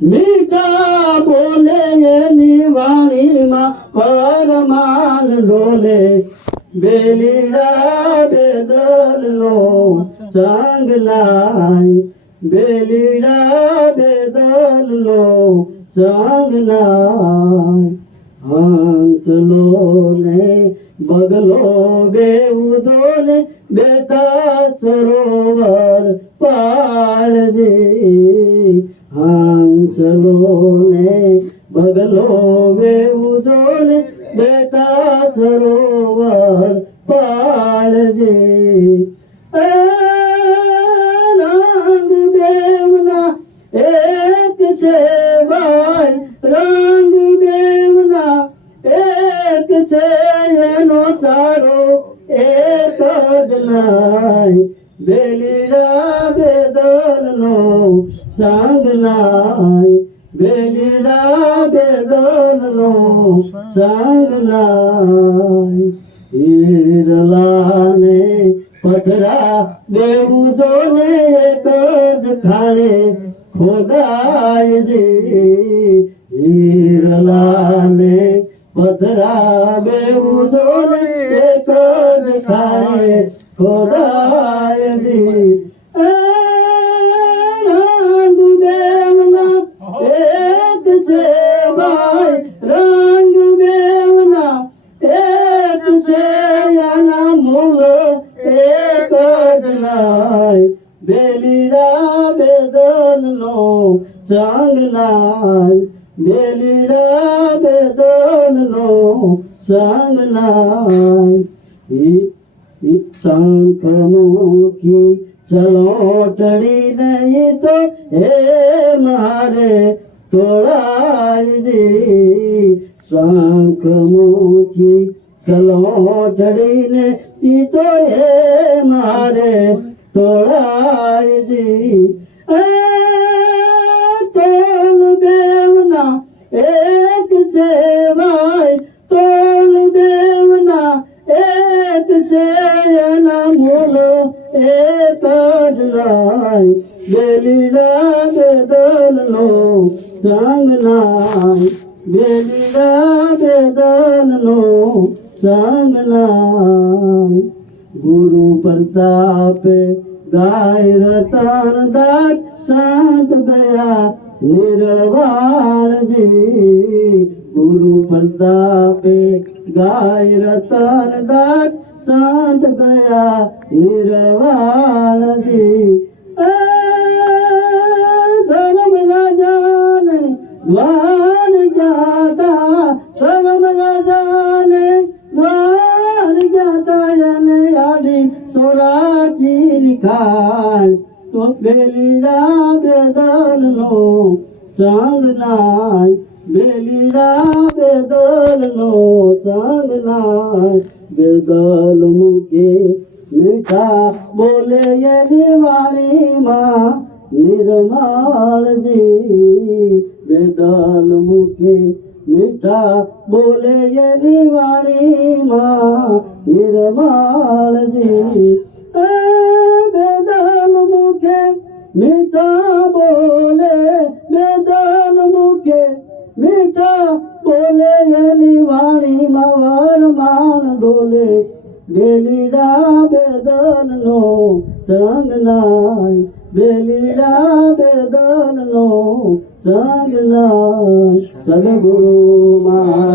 મીઠા બોલે એની વાણીમાં પરમાન ડોલે. બેલીડા બેદલનો ચાંગ લાય. બેલીડા બેદલનો ચાંગ લાય. હંસલો ને બગલો બેઉદો ને બેટા સરોવર પાળજે. હંસલો ને બગલો બેઉદો ને બેટા સરોવર પાળજે રંગ દેવના, એક છે ભાઈ, રંગ દેવના, એક છે એનો સારો, એક જ નાય નાય બેલીડા બેદલનો સાંગ નાય હીરલાને પથરા બેવું જોને એક જ ખાણે ખોદાય છે હીરલાને પથરા બેવું જોને એક જ ખાણે ખોદાય છે બેલીડા બેદનનો ચાંગ નાય ઈ ઈ શંખ મુખી સલોટડી નહીં તો હે મારે તોળાયજી શંખ મુખી સલોટડીને ઈ તો હે મારે સેવાય તોલ દેવના એક છે એના મૂળ એક જ નાય બેલીડા બેદલનો સંગ નાય બેલીડા બેદલનો સંગ નાય ગુરુ પ્રતાપે ગાય રતન દાસ શાંત દયા નિર્વાણજી ગુરુ પ્રતાપે ગાય રતન દાસ શાંત દયા નિર્વાણજી ધર્મ રાજાને દ્વાર જાતા ધર્મ રાજાને દ્વાર જાતા અને આડી સોરાજી લીખાણ તો બેલીડા બેદલનો ચાંદ નાય બેલીડા બેદલનો ચાંદ નાય, બેદલ મૂકે મીઠા બોલે એની વાણીમાં નિર્માળજી, બેદલ મૂકે મીઠા બોલે એની વાણીમાં નિર્માળજી. એની વાણીમાં વરમાન ડોલે બેલીડા બેદલનો સંગ નાય બેલીડા બેદલનો સંગ નાય. સદગુરુ મા